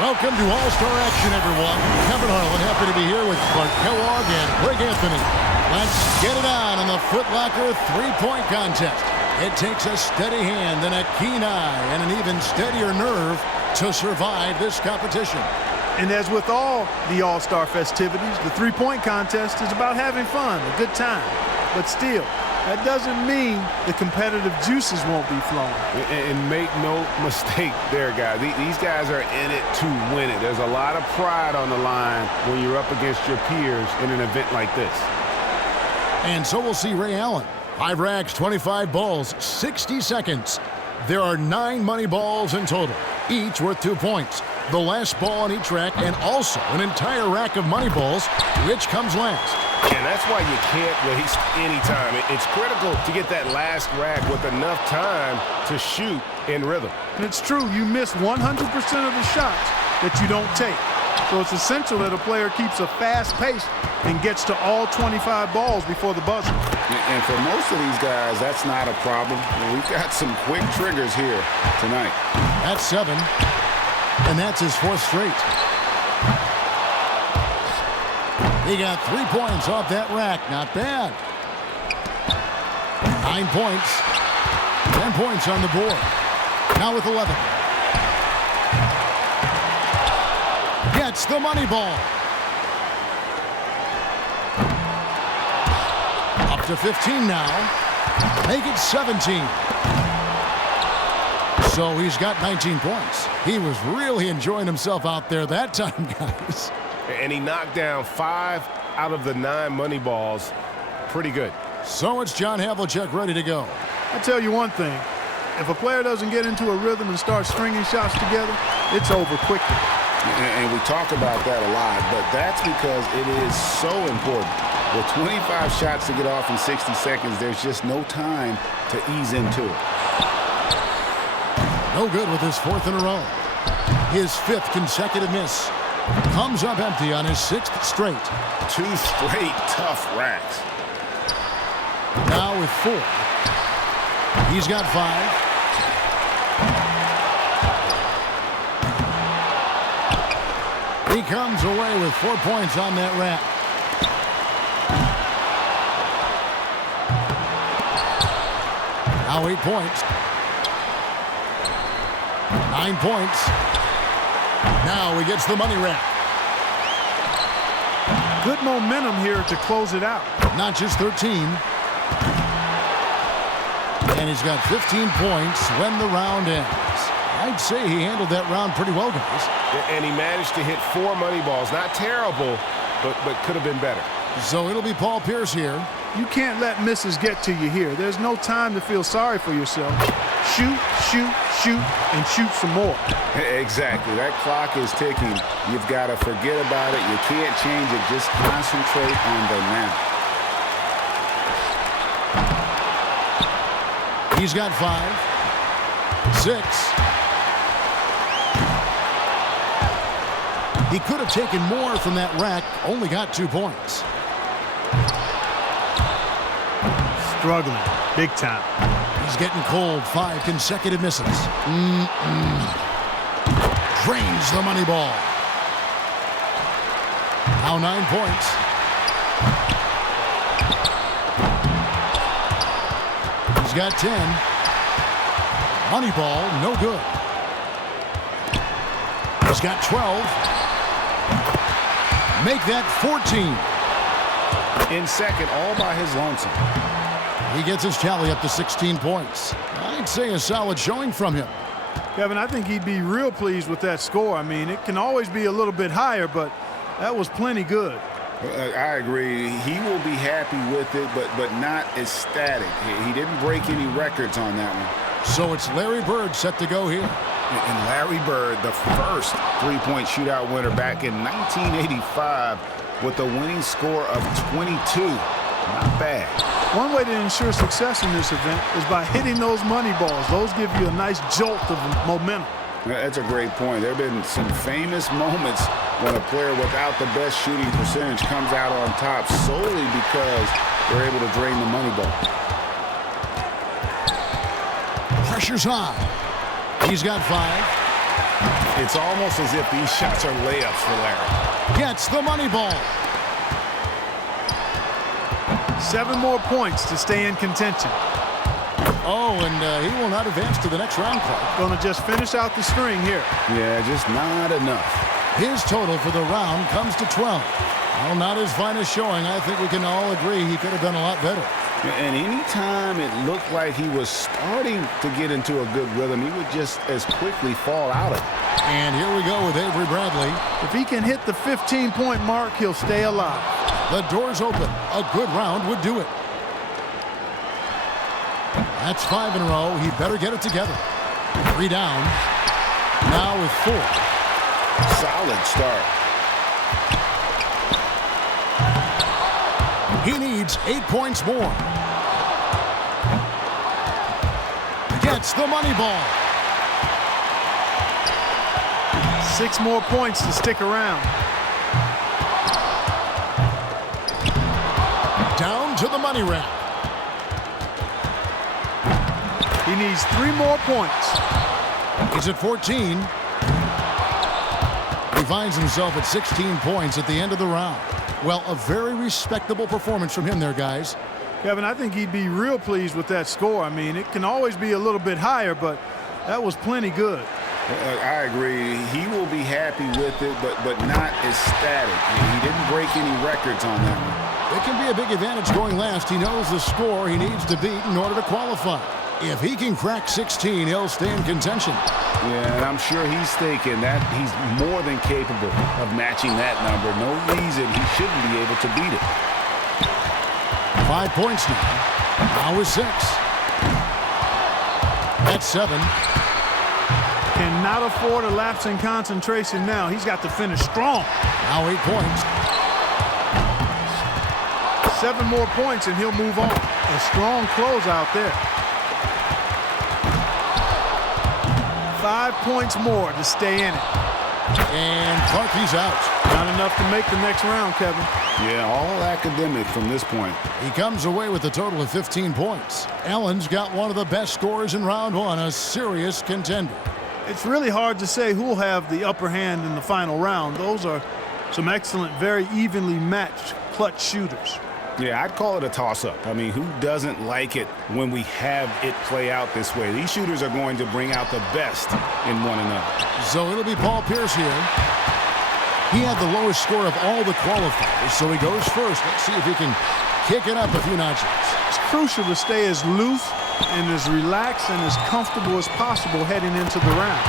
Welcome to All-Star Action, everyone. Kevin Harlan, happy to be here with Clark Kellogg and Greg Anthony. Let's get it on the Foot Locker three-point contest. It takes a steady hand and a keen eye and an even steadier nerve to survive this competition. And as with all the All-Star festivities, the three-point contest is about having fun, a good time. But still, that doesn't mean the competitive juices won't be flowing. And make no mistake there, guys. These guys are in it to win it. There's a lot of pride on the line when you're up against your peers in an event like this. And so we'll see Ray Allen. 5 racks, 25 balls, 60 seconds. There are 9 money balls in total, each worth 2 points. The last ball on each rack, and also an entire rack of money balls, which comes last. And that's why you can't waste any time. It's critical to get that last rack with enough time to shoot in rhythm. And it's true, you miss 100% of the shots that you don't take. So it's essential that a player keeps a fast pace and gets to all 25 balls before the buzzer. And for most of these guys, that's not a problem. We've got some quick triggers here tonight. That's 7, and that's his 4th straight. He got 3 points off that rack. Not bad. 9 points. 10 points on the board. Now with 11. Gets the money ball. Up to 15 now. Make it 17. So he's got 19 points. He was really enjoying himself out there that time, guys. And he knocked down 5 out of the 9 money balls. Pretty good. So it's John Havlicek ready to go. I'll tell you one thing. If a player doesn't get into a rhythm and start stringing shots together, it's over quickly. And we talk about that a lot, but that's because it is so important. With 25 shots to get off in 60 seconds, there's just no time to ease into it. No good with his 4th in a row. His 5th consecutive miss. Comes up empty on his 6th straight. 2 straight tough racks. Now with 4. He's got 5. He comes away with 4 points on that rack. Now 8 points. 9 points. Now he gets the money rack. Good momentum here to close it out. Not just 13. And he's got 15 points when the round ends. I'd say he handled that round pretty well, guys. And he managed to hit 4 money balls. Not terrible, but could have been better. So it'll be Paul Pierce here. You can't let misses get to you here. There's no time to feel sorry for yourself. Shoot, shoot, shoot, and shoot some more. Exactly. That clock is ticking. You've got to forget about it. You can't change it. Just concentrate on the now. He's got 5. 6. He could have taken more from that rack. Only got 2 points. Struggling. Big time. He's getting cold. 5 consecutive misses. Drains the money ball. Now 9 points. He's got 10. Money ball, no good. He's got 12. Make that 14. In second, all by his lonesome. He gets his tally up to 16 points. I'd say a solid showing from him. Kevin, I think he'd be real pleased with that score. I mean, it can always be a little bit higher, but that was plenty good. I agree. He will be happy with it, but not ecstatic. He didn't break any records on that one. So it's Larry Bird set to go here. And Larry Bird, the first three-point shootout winner back in 1985 with a winning score of 22. Not bad. One way to ensure success in this event is by hitting those money balls. Those give you a nice jolt of momentum. That's a great point. There have been some famous moments when a player without the best shooting percentage comes out on top solely because they're able to drain the money ball. Pressure's on. He's got 5. It's almost as if these shots are layups for Larry. Gets the money ball. 7 more points to stay in contention. Oh, and he will not advance to the next round, Clark. Going to just finish out the string here. Yeah, just not enough. His total for the round comes to 12. Well, not his finest showing. I think we can all agree he could have done a lot better. And anytime it looked like he was starting to get into a good rhythm, he would just as quickly fall out of it. And here we go with Avery Bradley. If he can hit the 15-point mark, he'll stay alive. The door's open. A good round would do it. That's 5 in a row. He better get it together. 3 down. Now with 4. Solid start. He needs 8 points more. Gets the money ball. 6 more points to stick around. Down to the money rack. He needs 3 more points. He's at 14. He finds himself at 16 points at the end of the round. Well, a very respectable performance from him there, guys. Kevin, I think he'd be real pleased with that score. I mean, it can always be a little bit higher, but that was plenty good. I agree. He will be happy with it, but not ecstatic. He didn't break any records on that one. It can be a big advantage going last. He knows the score he needs to beat in order to qualify. If he can crack 16, he'll stay in contention. Yeah, and I'm sure he's thinking that he's more than capable of matching that number. No reason he shouldn't be able to beat it. 5 points now. Now with 6. That's 7. Cannot afford a lapse in concentration now. He's got to finish strong. Now 8 points. 7 more points and he'll move on. A strong close out there. 5 points more to stay in it. And Clarkie's out. Not enough to make the next round, Kevin. Yeah, all academic from this point. He comes away with a total of 15 points. Allen's got one of the best scores in round 1, a serious contender. It's really hard to say who will have the upper hand in the final round. Those are some excellent, very evenly matched clutch shooters. Yeah, I'd call it a toss-up. I mean, who doesn't like it when we have it play out this way? These shooters are going to bring out the best in one another. So it'll be Paul Pierce here. He had the lowest score of all the qualifiers, so he goes first. Let's see if he can kick it up a few notches. It's crucial to stay as loose and as relaxed and as comfortable as possible heading into the round.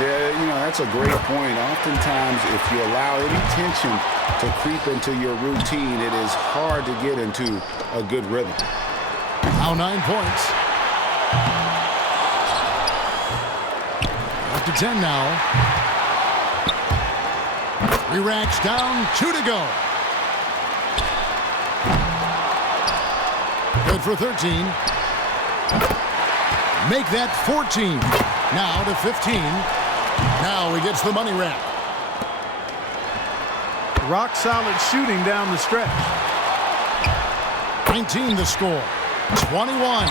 Yeah, you know, that's a great point. Oftentimes, if you allow any tension to creep into your routine, it is hard to get into a good rhythm. Now 9 points. Up to 10 now. 3 racks down, 2 to go. Good for 13. Make that 14. Now to 15. Now he gets the money rack. Rock solid shooting down the stretch. 19 the score. 21.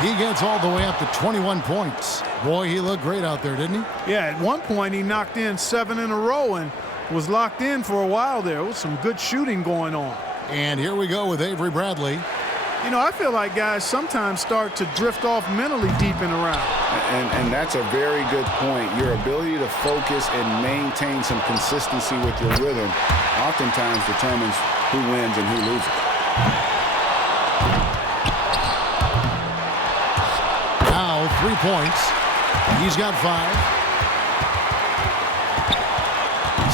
He gets all the way up to 21 points. Boy, he looked great out there, didn't he? Yeah, at one point he knocked in 7 in a row and was locked in for a while there. With some good shooting going on. And here we go with Avery Bradley. You know, I feel like guys sometimes start to drift off mentally deep in a round. And that's a very good point. Your ability to focus and maintain some consistency with your rhythm oftentimes determines who wins and who loses. Now 3 points. He's got 5.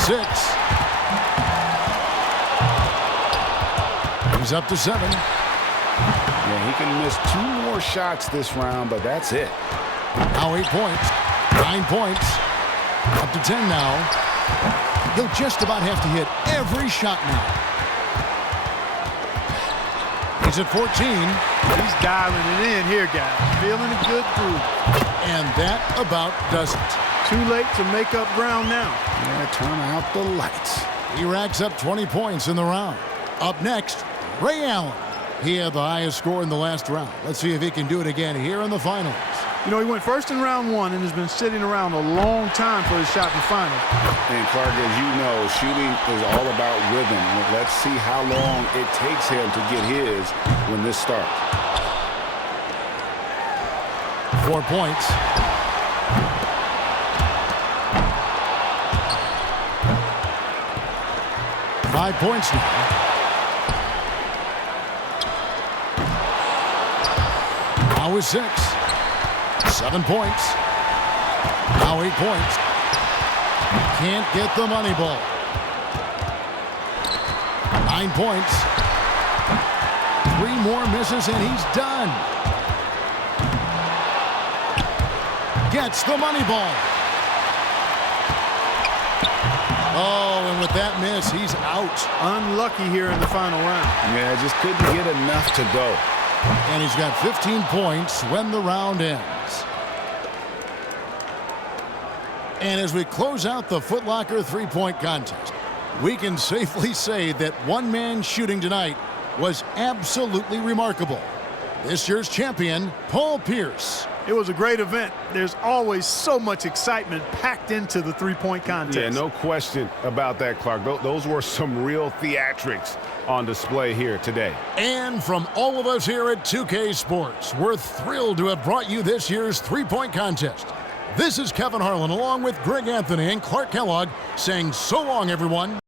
6. He's up to 7. Yeah, he can miss 2 more shots this round, but that's it. Now 8 points. 9 points. Up to 10 now. He'll just about have to hit every shot now. He's at 14. He's dialing it in here, guys. Feeling a good groove. And that about does it. Too late to make up ground now. Yeah, turn out the lights. He racks up 20 points in the round. Up next, Ray Allen. He had the highest score in the last round. Let's see if he can do it again here in the finals. You know, he went first in round 1 and has been sitting around a long time for his shot in the final. And Clark, as you know, shooting is all about rhythm. Let's see how long it takes him to get his when this starts. 4 points. Five points now. Now with 6. 7 points. Now 8 points. Can't get the money ball. 9 points. 3 more misses and he's done. Gets the money ball. Oh, and with that miss, he's out. Unlucky here in the final round. Yeah, just couldn't get enough to go. And he's got 15 points when the round ends. And as we close out the Foot Locker three-point contest, we can safely say that one-man shooting tonight was absolutely remarkable. This year's champion, Paul Pierce. It was a great event. There's always so much excitement packed into the three-point contest. Yeah, no question about that, Clark. Those were some real theatrics on display here today. And from all of us here at 2K Sports, we're thrilled to have brought you this year's three-point contest. This is Kevin Harlan along with Greg Anthony and Clark Kellogg saying so long, everyone.